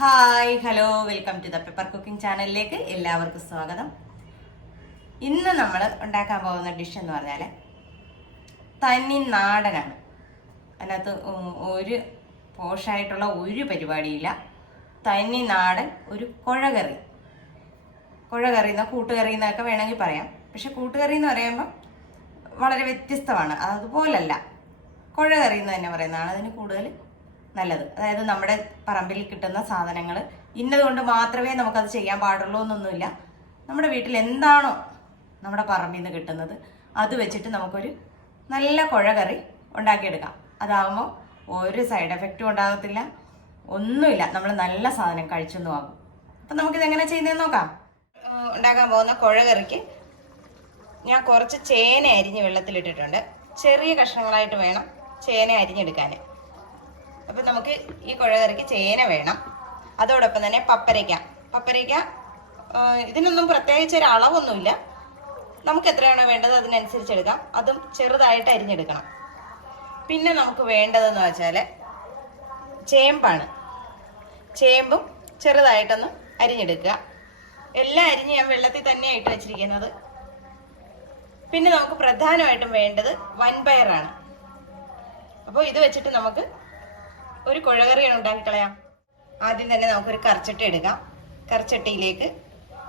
Hi hello welcome to the pepper cooking ചാനലിലേക്ക് എല്ലാവർക്കും സ്വാഗതം. ഇന്ന് നമ്മൾ ഉണ്ടാക്കാൻ പോകുന്ന ഡിഷ് എന്ന് പറഞ്ഞാൽ തനി നാടനാണ്. അതിനകത്ത് ഒരു പോഷായിട്ടുള്ള ഒരു പരിപാടിയില്ല. തനി നാടൻ ഒരു കുഴകറി. കുഴകറി എന്നോ കൂട്ടുകറി എന്നൊക്കെ വേണമെങ്കിൽ പറയാം. പക്ഷെ കൂട്ടുകറി എന്ന് പറയുമ്പോൾ വളരെ വ്യത്യസ്തമാണ്. അതുപോലല്ല. കുഴകറി എന്ന് തന്നെ പറയുന്നതാണ്. അതിന് കൂടുതൽ നല്ലത്. അതായത് നമ്മുടെ പറമ്പിൽ കിട്ടുന്ന സാധനങ്ങൾ ഇന്നതുകൊണ്ട് മാത്രമേ നമുക്കത് ചെയ്യാൻ പാടുള്ളൂ എന്നൊന്നുമില്ല. നമ്മുടെ വീട്ടിൽ എന്താണോ നമ്മുടെ പറമ്പിൽ നിന്ന് കിട്ടുന്നത് അത് വെച്ചിട്ട് നമുക്കൊരു നല്ല കുഴകറി ഉണ്ടാക്കിയെടുക്കാം. അതാകുമ്പോൾ ഒരു സൈഡ് എഫക്റ്റും ഉണ്ടാകത്തില്ല. ഒന്നുമില്ല. നമ്മൾ നല്ല സാധനം കഴിച്ചൊന്നും ആകും. അപ്പം നമുക്കിത് എങ്ങനെ ചെയ്യുന്നതെന്ന് നോക്കാം. ഉണ്ടാക്കാൻ പോകുന്ന കുഴകറിക്ക് ഞാൻ കുറച്ച് ചേന അരിഞ്ഞ് വെള്ളത്തിലിട്ടിട്ടുണ്ട്. ചെറിയ കഷ്ണങ്ങളായിട്ട് വേണം ചേന അരിഞ്ഞെടുക്കാൻ അപ്പം നമുക്ക് ഈ കുഴകറിക്ക് ചേന വേണം. അതോടൊപ്പം തന്നെ പപ്പരയ്ക്ക. പപ്പരയ്ക്ക ഇതിനൊന്നും പ്രത്യേകിച്ച് ഒരു അളവൊന്നുമില്ല. നമുക്ക് എത്രയാണോ വേണ്ടത് അതിനനുസരിച്ച് എടുക്കാം. അതും ചെറുതായിട്ട് അരിഞ്ഞെടുക്കണം. പിന്നെ നമുക്ക് വേണ്ടതെന്ന് വെച്ചാൽ ചേമ്പാണ്. ചേമ്പും ചെറുതായിട്ടൊന്ന് അരിഞ്ഞെടുക്കുക. എല്ലാം അരിഞ്ഞ് ഞാൻ വെള്ളത്തിൽ തന്നെയായിട്ട് വെച്ചിരിക്കുന്നത്. പിന്നെ നമുക്ക് പ്രധാനമായിട്ടും വേണ്ടത് വൻപയറാണ്. അപ്പോൾ ഇത് വെച്ചിട്ട് നമുക്ക് ഒരു കുഴകറിയാണ് ഉണ്ടാക്കിക്കളയാം. ആദ്യം തന്നെ നമുക്കൊരു കറിച്ചട്ടി എടുക്കാം. കറിച്ചട്ടിയിലേക്ക്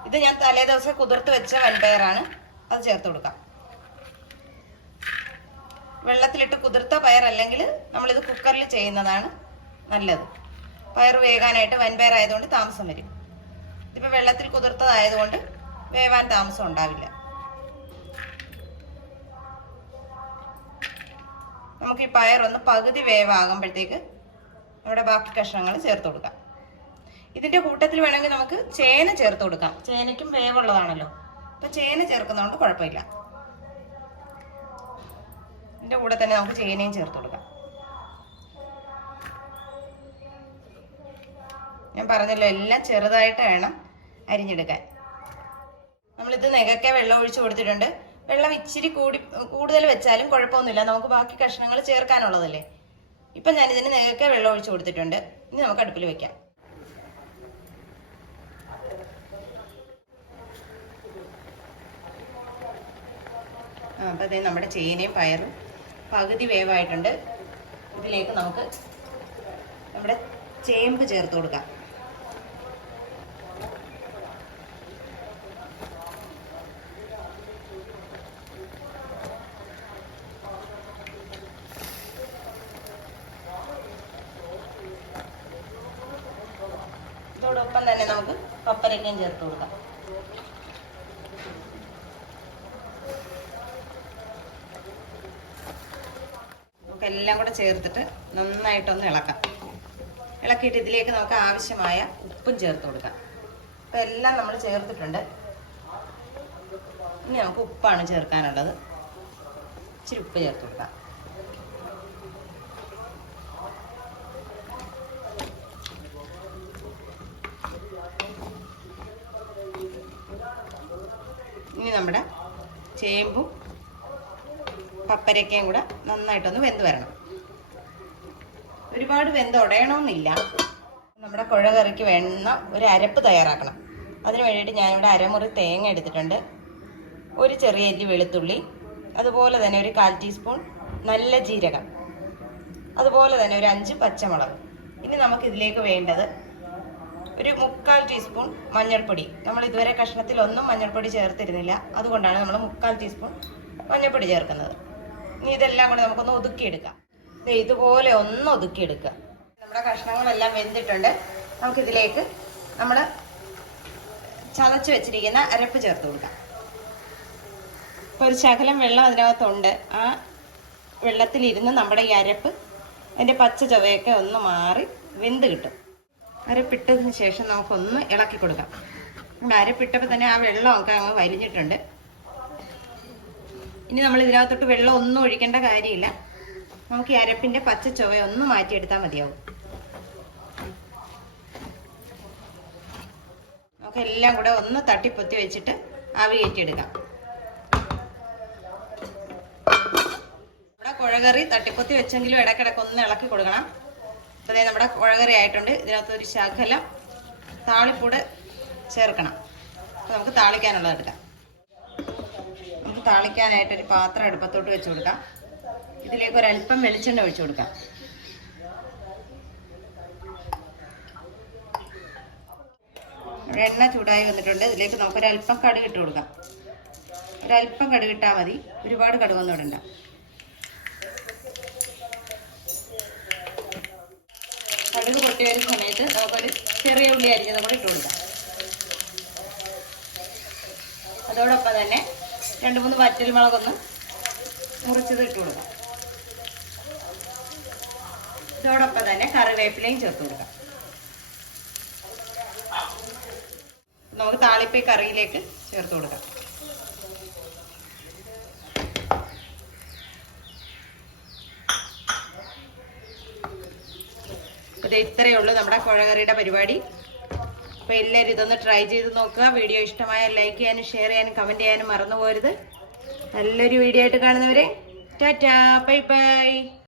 ഇത് ഞാൻ തലേ ദിവസം കുതിർത്ത് വെച്ച വൻപയറാണ്. അത് ചേർത്ത് കൊടുക്കാം. വെള്ളത്തിലിട്ട് കുതിർത്ത പയർ അല്ലെങ്കിൽ നമ്മളിത് കുക്കറിൽ ചെയ്യുന്നതാണ് നല്ലത്. പയർ വേകാനായിട്ട് വൻപയർ ആയതുകൊണ്ട് താമസം വരും. ഇതിപ്പോൾ വെള്ളത്തിൽ കുതിർത്തതായതുകൊണ്ട് വേവാൻ താമസം ഉണ്ടാവില്ല. നമുക്ക് ഈ പയർ ഒന്ന് പകുതി വേവാകുമ്പോഴത്തേക്ക് നമ്മുടെ ബാക്കി കഷ്ണങ്ങൾ ചേർത്ത് കൊടുക്കാം. ഇതിന്റെ കൂട്ടത്തിൽ വേണമെങ്കിൽ നമുക്ക് ചേന ചേർത്ത് കൊടുക്കാം. ചേനയ്ക്കും വേവുള്ളതാണല്ലോ. അപ്പൊ ചേന ചേർക്കുന്നതുകൊണ്ട് കുഴപ്പമില്ല. ഇതിന്റെ കൂടെ തന്നെ നമുക്ക് ചേനയും ചേർത്ത് കൊടുക്കാം. ഞാൻ പറഞ്ഞല്ലോ എല്ലാം ചെറുതായിട്ട് വേണം അരിഞ്ഞെടുക്കാൻ. നമ്മളിത് നെകക്കെ വെള്ളം ഒഴിച്ചു കൊടുത്തിട്ടുണ്ട്. വെള്ളം ഇച്ചിരി കൂടി കൂടുതൽ വെച്ചാലും കുഴപ്പമൊന്നുമില്ല. നമുക്ക് ബാക്കി കഷ്ണങ്ങൾ ചേർക്കാനുള്ളതല്ലേ? ഇപ്പം ഞാനിതിന് നെകക്കെ വെള്ളം ഒഴിച്ചു കൊടുത്തിട്ടുണ്ട്. ഇനി നമുക്ക് അടുപ്പിൽ വെക്കാം. അപ്പം അതേ നമ്മുടെ ചേനയും പയറും പകുതി വേവായിട്ടുണ്ട്. ഇതിലേക്ക് നമുക്ക് നമ്മുടെ ചേമ്പ് ചേർത്ത് കൊടുക്കാം ഇതോടൊപ്പം തന്നെ നമുക്ക് പപ്പരക്കയും ചേർത്ത് കൊടുക്കാം. നമുക്ക് എല്ലാം കൂടെ ചേർത്തിട്ട് നന്നായിട്ടൊന്ന് ഇളക്കാം. ഇളക്കിയിട്ട് ഇതിലേക്ക് നമുക്ക് ആവശ്യമായ ഉപ്പും ചേർത്ത് കൊടുക്കാം. അപ്പം എല്ലാം നമ്മൾ ചേർത്തിട്ടുണ്ട്. ഇനി നമുക്ക് ഉപ്പാണ് ചേർക്കാനുള്ളത്. ഇച്ചിരി ഉപ്പ് ചേർത്ത് കൊടുക്കാം ഇനി നമ്മുടെ ചേമ്പും പപ്പരക്കയും കൂടെ നന്നായിട്ടൊന്ന് വെന്ത് വരണം. ഒരുപാട് വെന്ത് ഉടയണമെന്നില്ല നമ്മുടെ കുഴകറിക്ക് വേണ്ട ഒരു അരപ്പ് തയ്യാറാക്കണം. അതിന് വേണ്ടിയിട്ട് ഞാനിവിടെ അരമുറി തേങ്ങ എടുത്തിട്ടുണ്ട്. ഒരു ചെറിയ അല്ലി വെളുത്തുള്ളി അതുപോലെ തന്നെ ഒരു കാൽ ടീസ്പൂൺ നല്ല ജീരകം അതുപോലെ തന്നെ ഒരു അഞ്ച് പച്ചമുളക്. ഇനി നമുക്ക് ഇതിലേക്ക് വേണ്ടത് ഒരു മുക്കാൽ ടീസ്പൂൺ മഞ്ഞൾപ്പൊടി. നമ്മൾ ഇതുവരെ കഷ്ണത്തിൽ ഒന്നും മഞ്ഞൾപ്പൊടി ചേർത്തിരുന്നില്ല. അതുകൊണ്ടാണ് നമ്മൾ മുക്കാൽ ടീസ്പൂൺ മഞ്ഞൾപ്പൊടി ചേർക്കുന്നത്. ഇനി ഇതെല്ലാം കൂടെ നമുക്കൊന്ന് ഒതുക്കിയെടുക്കാം. ഇതുപോലെ ഒന്ന് ഒതുക്കിയെടുക്കുക. നമ്മുടെ കഷ്ണങ്ങളെല്ലാം വെന്തിട്ടുണ്ട്. നമുക്കിതിലേക്ക് നമ്മൾ ചതച്ച് വെച്ചിരിക്കുന്ന അരപ്പ് ചേർത്ത് കൊടുക്കാം. ഇപ്പോൾ ഒരു ശകലം വെള്ളം അതിനകത്തുണ്ട്. ആ വെള്ളത്തിലിരുന്ന് നമ്മുടെ ഈ അരപ്പ് അതിന്റെ പച്ച ചൊവയൊക്കെ ഒന്ന് മാറി വെന്ത് കിട്ടും. അരപ്പിട്ടതിന് ശേഷം നമുക്കൊന്ന് ഇളക്കി കൊടുക്കാം. നമ്മുടെ അരപ്പിട്ടപ്പോൾ തന്നെ ആ വെള്ളമൊക്കെ അങ്ങ് വലിഞ്ഞിട്ടുണ്ട് ഇനി നമ്മൾ ഇതിനകത്തോട്ട് വെള്ളം ഒന്നും ഒഴിക്കേണ്ട കാര്യമില്ല. നമുക്ക് ഈ അരപ്പിന്റെ പച്ച ചുവ ഒന്ന് മാറ്റിയെടുത്താൽ മതിയാവും. നമുക്ക് എല്ലാം കൂടെ ഒന്ന് തട്ടിപ്പൊത്തി വെച്ചിട്ട് ആവി കയറ്റിയെടുക്കാം. നമ്മുടെ കുഴകറി തട്ടിപ്പൊത്തി വെച്ചെങ്കിലും ഇടയ്ക്കിടയ്ക്ക് ഒന്ന് ഇളക്കി കൊടുക്കണം. അപ്പോൾ നമ്മുടെ കുഴകറി ആയിട്ടുണ്ട്. ഇതിനകത്ത് ഒരു ശകലം താളിപ്പൂട് ചേർക്കണം. അപ്പോൾ നമുക്ക് താളിക്കാനുള്ളത് എടുക്കാം. നമുക്ക് താളിക്കാനായിട്ട് ഒരു പാത്രം അടുപ്പത്തോട്ട് വെച്ച് കൊടുക്കാം. ഇതിലേക്ക് ഒരല്പം വെളിച്ചെണ്ണ ഒഴിച്ചു കൊടുക്കാം. എണ്ണ ചൂടായി വന്നിട്ടുണ്ട്. ഇതിലേക്ക് നമുക്കൊരല്പം കടുക് ഇട്ട് കൊടുക്കാം. ഒരല്പം കടുക് ഇട്ടാൽ മതി. ഒരുപാട് കടുകൊന്നും ഇടണ്ട. കടുക് പൊട്ടി വരുന്ന സമയത്ത് നമുക്കൊരു ചെറിയ ഉള്ളി അരിഞ്ഞതും കൂടി ഇട്ട് കൊടുക്കാം. അതോടൊപ്പം തന്നെ രണ്ട് മൂന്ന് വറ്റൽ മുളകൊന്ന് മുറിച്ചത് ഇട്ട് കൊടുക്കാം. അതോടൊപ്പം തന്നെ കറിവേപ്പിലയും ചേർത്ത് കൊടുക്കാം. നമുക്ക് താളിപ്പ് കറിയിലേക്ക് ചേർത്ത് കൊടുക്കാം. ഇത്രയേ ഉള്ളൂ നമ്മുടെ കുഴകറിയുടെ പരിപാടി. അപ്പോൾ എല്ലാവരും ഇതൊന്ന് ട്രൈ ചെയ്ത് നോക്കുക. വീഡിയോ ഇഷ്ടമായ ലൈക്ക് ചെയ്യാനും ഷെയർ ചെയ്യാനും കമന്റ് ചെയ്യാനും മറന്നു പോരുത് നല്ലൊരു വീഡിയോ ആയിട്ട് കാണുന്നവരെ ടാറ്റാ ബൈ ബൈ